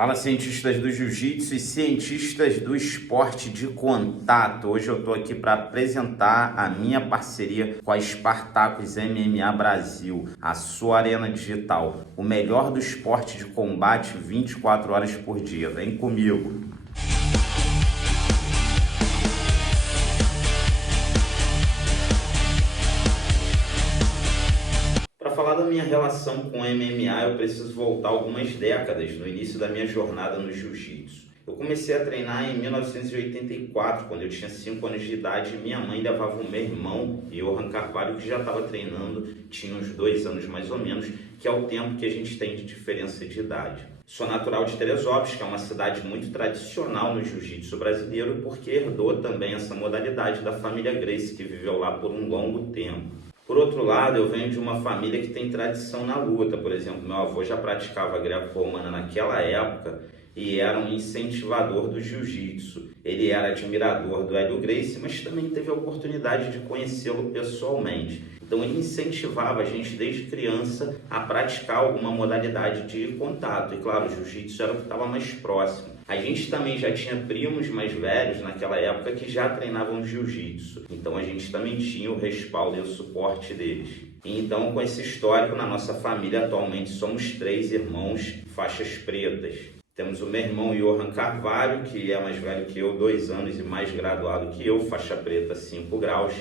Fala, cientistas do jiu-jitsu e cientistas do esporte de contato. Hoje eu estou aqui para apresentar a minha parceria com a Spartacus MMA Brasil, a sua arena digital, o melhor do esporte de combate 24 horas por dia. Vem comigo! Para falar da minha relação com o MMA, eu preciso voltar algumas décadas, no início da minha jornada no jiu-jitsu. Eu comecei a treinar em 1984, quando eu tinha 5 anos de idade, e minha mãe levava o meu irmão, Johan Carvalho, que já estava treinando, tinha uns 2 anos mais ou menos, que é o tempo que a gente tem de diferença de idade. Sou natural de Teresópolis, que é uma cidade muito tradicional no jiu-jitsu brasileiro, porque herdou também essa modalidade da família Gracie, que viveu lá por um longo tempo. Por outro lado, eu venho de uma família que tem tradição na luta. Por exemplo, meu avô já praticava greco-romana naquela época e era um incentivador do jiu-jitsu. Ele era admirador do Hélio Gracie, mas também teve a oportunidade de conhecê-lo pessoalmente. Então ele incentivava a gente desde criança a praticar alguma modalidade de contato. E claro, o jiu-jitsu era o que estava mais próximo. A gente também já tinha primos mais velhos naquela época que já treinavam jiu-jitsu. Então a gente também tinha o respaldo e o suporte deles. E então, com esse histórico, na nossa família atualmente somos 3 irmãos faixas pretas. Temos o meu irmão Johan Carvalho, que é mais velho que eu, 2 anos e mais graduado que eu, faixa preta 5 graus.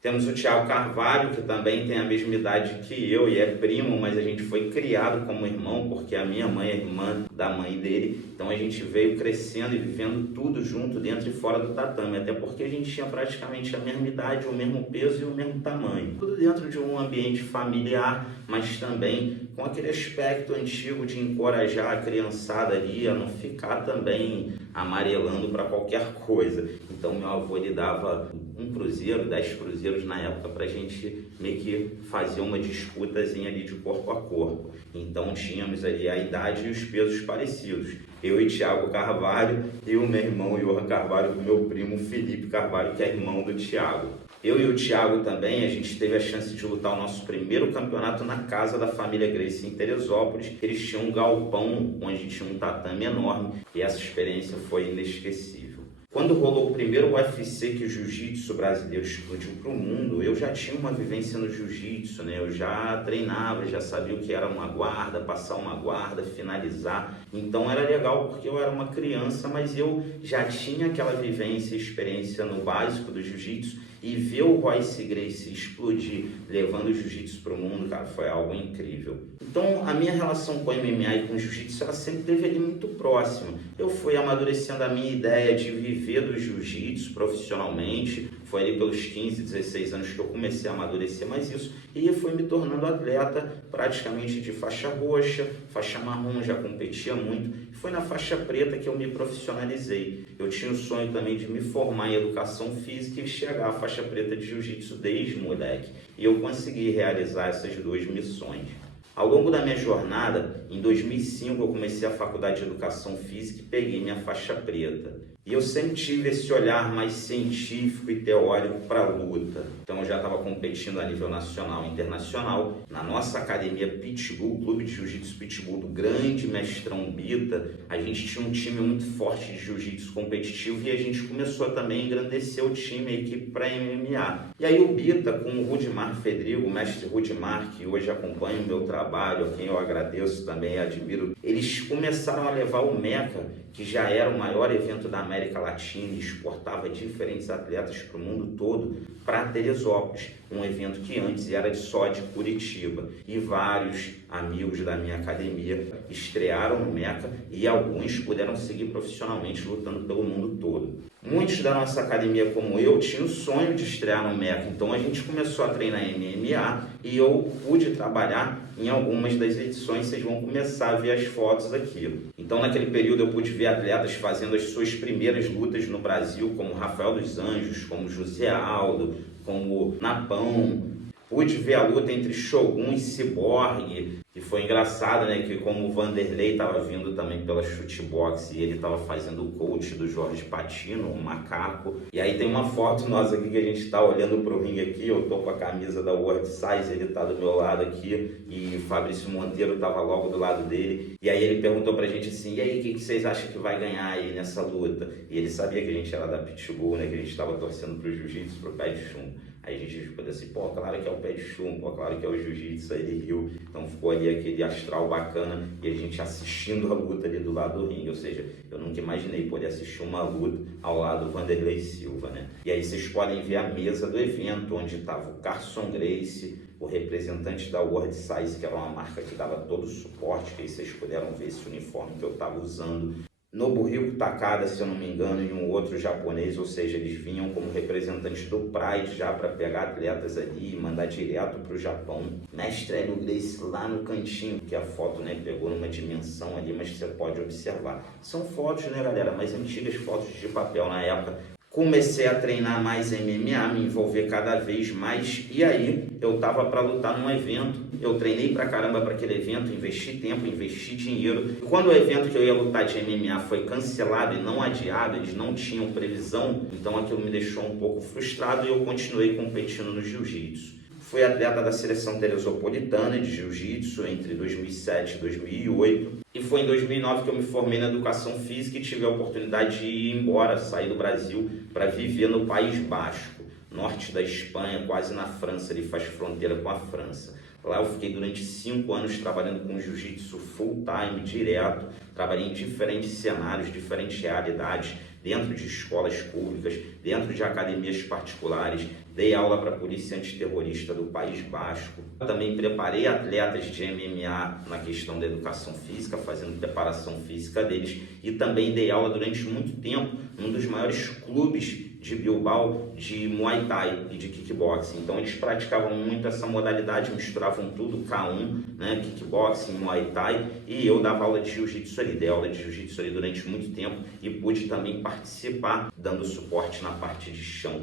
Temos o Thiago Carvalho, que também tem a mesma idade que eu e é primo, mas a gente foi criado como irmão, porque a minha mãe é irmã da mãe dele. Então a gente veio crescendo e vivendo tudo junto, dentro e fora do tatame, até porque a gente tinha praticamente a mesma idade, o mesmo peso e o mesmo tamanho. Tudo dentro de um ambiente familiar, mas também com aquele aspecto antigo de encorajar a criançada ali a não ficar também amarelando para qualquer coisa. Então meu avô, ele dava 1 cruzeiro, 10 cruzeiros na época para a gente meio que fazer uma disputazinha ali de corpo a corpo. Então tínhamos ali a idade e os pesos parecidos. Eu e Thiago Carvalho e o meu irmão Johan Carvalho, com meu primo Felipe Carvalho, que é irmão do Thiago. Eu e o Thiago também, a gente teve a chance de lutar o nosso primeiro campeonato na casa da família Gracie em Teresópolis. Eles tinham um galpão onde tinha um tatame enorme e essa experiência foi inesquecível. Quando rolou o primeiro UFC que o jiu-jitsu brasileiro explodiu para o mundo, eu já tinha uma vivência no jiu-jitsu, né? Eu já treinava, já sabia o que era uma guarda, passar uma guarda, finalizar. Então era legal porque eu era uma criança, mas eu já tinha aquela vivência e experiência no básico do jiu-jitsu. E ver o Royce Gracie explodir, levando o jiu-jitsu para o mundo, cara, foi algo incrível. Então, a minha relação com o MMA e com o jiu-jitsu, ela sempre esteve ali muito próxima. Eu fui amadurecendo a minha ideia de viver do jiu-jitsu profissionalmente. Foi ali pelos 15, 16 anos que eu comecei a amadurecer mais isso. E fui me tornando atleta praticamente de faixa roxa, faixa marrom, já competia muito. E foi na faixa preta que eu me profissionalizei. Eu tinha o sonho também de me formar em educação física e chegar à faixa preta de jiu-jitsu desde moleque. E eu consegui realizar essas 2 missões. Ao longo da minha jornada, em 2005 eu comecei a faculdade de Educação Física e peguei minha faixa preta. E eu sempre tive esse olhar mais científico e teórico para a luta. Então eu já estava competindo a nível nacional e internacional. Na nossa academia Pitbull, Clube de Jiu-Jitsu Pitbull, do grande mestrão Bita, a gente tinha um time muito forte de jiu-jitsu competitivo e a gente começou também a engrandecer o time, a equipe para MMA. E aí o Bita, com o Rudimar Fedrigo, o mestre Rudimar, que hoje acompanha o meu trabalho, a quem eu agradeço também e admiro, eles começaram a levar o Meca, que já era o maior evento da América Latina e exportava diferentes atletas para o mundo todo, para Teresópolis, um evento que antes era só de Curitiba. E vários amigos da minha academia estrearam no Meca e alguns puderam seguir profissionalmente lutando pelo mundo todo. Muitos da nossa academia, como eu, tinham o sonho de estrear no Meca, então a gente começou a treinar MMA e eu pude trabalhar em algumas das edições, vocês vão começar a ver as fotos aqui. Então naquele período eu pude ver atletas fazendo as suas primeiras lutas no Brasil, como Rafael dos Anjos, como José Aldo, como Napão. Pude ver a luta entre Shogun e Cyborg, que foi engraçado, né? Que como o Vanderlei estava vindo também pela Chutebox e ele estava fazendo o coach do Jorge Patino, o macaco. E aí tem uma foto nossa aqui que a gente está olhando pro ringue aqui, eu tô com a camisa da World Size, ele tá do meu lado aqui e o Fabrício Monteiro estava logo do lado dele. E aí ele perguntou pra gente assim, e aí, o que vocês acham que vai ganhar aí nessa luta? E ele sabia que a gente era da Pitbull, né? Que a gente estava torcendo pro Jiu-Jitsu, pro pé de chumbo. Aí a gente respondeu assim, pô, claro que é o pé de chumbo, pô, claro que é o jiu-jitsu, aí ele riu. Então ficou ali aquele astral bacana e a gente assistindo a luta ali do lado do ringue. Ou seja, eu nunca imaginei poder assistir uma luta ao lado do Vanderlei Silva, né? E aí vocês podem ver a mesa do evento, onde estava o Carson Gracie, o representante da World Size, que era uma marca que dava todo o suporte, que aí vocês puderam ver esse uniforme que eu estava usando. Nobuhiko Takada, se eu não me engano, e um outro japonês, ou seja, eles vinham como representantes do Pride já para pegar atletas ali e mandar direto para o Japão. Mestre Hélio Gracie lá no cantinho, que a foto, né, pegou numa dimensão ali, mas você pode observar. São fotos, né, galera, mais antigas, fotos de papel na época. Comecei a treinar mais MMA, me envolver cada vez mais, e aí eu tava para lutar num evento. Eu treinei pra caramba para aquele evento, investi tempo, investi dinheiro. E quando o evento que eu ia lutar de MMA foi cancelado e não adiado, eles não tinham previsão, então aquilo me deixou um pouco frustrado e eu continuei competindo no jiu-jitsu. Fui atleta da seleção teresopolitana de jiu-jitsu entre 2007 e 2008. E foi em 2009 que eu me formei na educação física e tive a oportunidade de ir embora, sair do Brasil para viver no País Basco, norte da Espanha, quase na França, ele faz fronteira com a França. Lá eu fiquei durante 5 anos trabalhando com jiu-jitsu full time, direto. Trabalhei em diferentes cenários, diferentes realidades, dentro de escolas públicas, dentro de academias particulares. Dei aula para a Polícia Antiterrorista do País Basco. Eu também preparei atletas de MMA na questão da educação física, fazendo preparação física deles. E também dei aula durante muito tempo num dos maiores clubes de Bilbao de Muay Thai e de kickboxing. Então eles praticavam muito essa modalidade, misturavam tudo, K1, né, kickboxing, Muay Thai, e eu dava aula de jiu-jitsu ali, dei aula de jiu-jitsu ali durante muito tempo e pude também participar, dando suporte na parte de chão.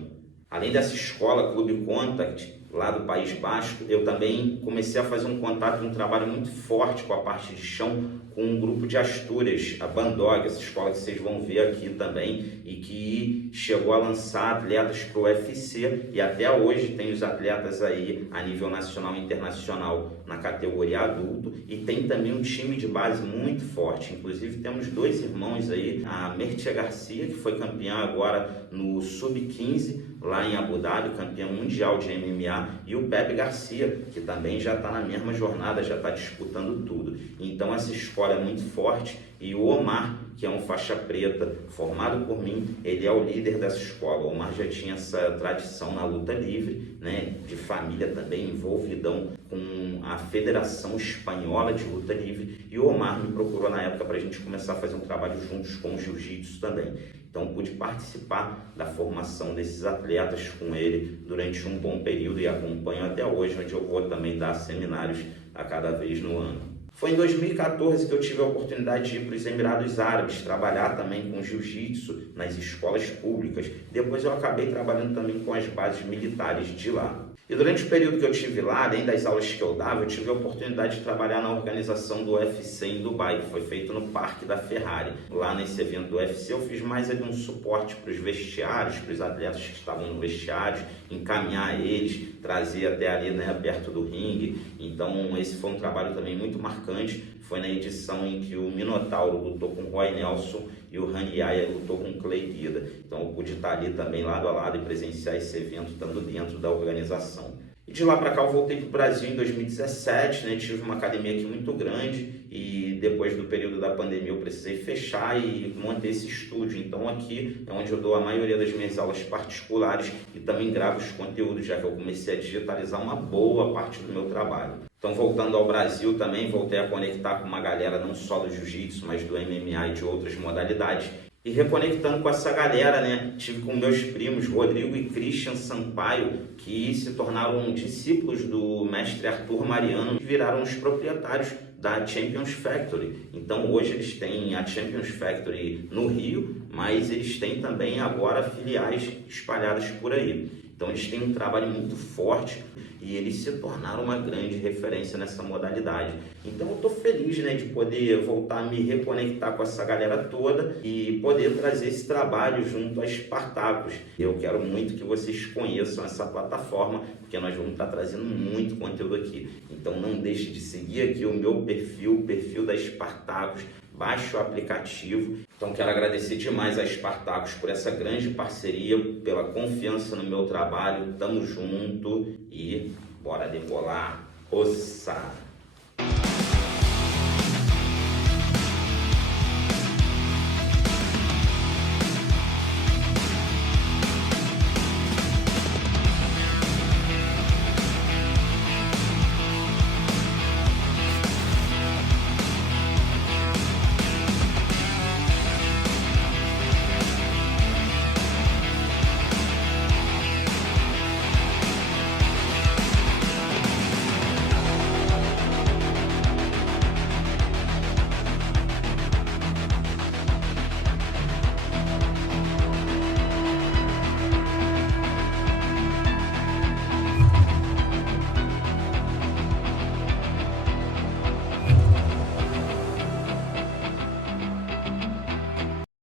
Além dessa escola, Clube Contact, lá do País Basco, eu também comecei a fazer um contato, um trabalho muito forte com a parte de chão, com um grupo de Astúrias, a Bandog, essa escola que vocês vão ver aqui também, e que chegou a lançar atletas para o UFC, e até hoje tem os atletas aí a nível nacional e internacional na categoria adulto, e tem também um time de base muito forte. Inclusive temos 2 irmãos aí, a Mertia Garcia, que foi campeã agora no Sub-15, lá em Abu Dhabi, campeão mundial de MMA, e o Pepe Garcia, que também já está na mesma jornada, já está disputando tudo. Então essa escola é muito forte, e o Omar, que é um faixa preta formado por mim, ele é o líder dessa escola. O Omar já tinha essa tradição na luta livre, né, de família também, envolvidão com a Federação Espanhola de Luta Livre, e o Omar me procurou na época para a gente começar a fazer um trabalho juntos com o jiu-jitsu também. Então pude participar da formação desses atletas com ele durante um bom período e acompanho até hoje, onde eu vou também dar seminários a cada vez no ano. Foi em 2014 que eu tive a oportunidade de ir para os Emirados Árabes, trabalhar também com jiu-jitsu nas escolas públicas. Depois eu acabei trabalhando também com as bases militares de lá. E durante o período que eu tive lá, além das aulas que eu dava, eu tive a oportunidade de trabalhar na organização do UFC em Dubai, que foi feito no Parque da Ferrari. Lá nesse evento do UFC eu fiz mais ali um suporte para os vestiários, para os atletas que estavam no vestiário, encaminhar eles, trazer até ali, né, perto do ringue. Então esse foi um trabalho também muito marcante. Foi na edição em que o Minotauro lutou com o Roy Nelson e o Rani Yaya lutou com o Clay Guida. Então eu pude estar ali também lado a lado e presenciar esse evento estando dentro da organização. E de lá para cá eu voltei para o Brasil em 2017, né? Tive uma academia aqui muito grande e depois do período da pandemia eu precisei fechar e manter esse estúdio. Então aqui é onde eu dou a maioria das minhas aulas particulares e também gravo os conteúdos, já que eu comecei a digitalizar uma boa parte do meu trabalho. Então voltando ao Brasil também, voltei a conectar com uma galera não só do jiu-jitsu, mas do MMA e de outras modalidades. E reconectando com essa galera, né, tive com meus primos Rodrigo e Christian Sampaio, que se tornaram discípulos do mestre Arthur Mariano e viraram os proprietários da Champions Factory. Então hoje eles têm a Champions Factory no Rio, mas eles têm também agora filiais espalhadas por aí. Então eles têm um trabalho muito forte e e eles se tornaram uma grande referência nessa modalidade. Então eu estou feliz, né, de poder voltar a me reconectar com essa galera toda e poder trazer esse trabalho junto a Spartacus. Eu quero muito que vocês conheçam essa plataforma, porque nós vamos estar trazendo muito conteúdo aqui. Então não deixe de seguir aqui o meu perfil, o perfil da Spartacus. Baixe o aplicativo. Então quero agradecer demais a Spartacus por essa grande parceria, pela confiança no meu trabalho. Tamo junto e bora decolar. Ossa!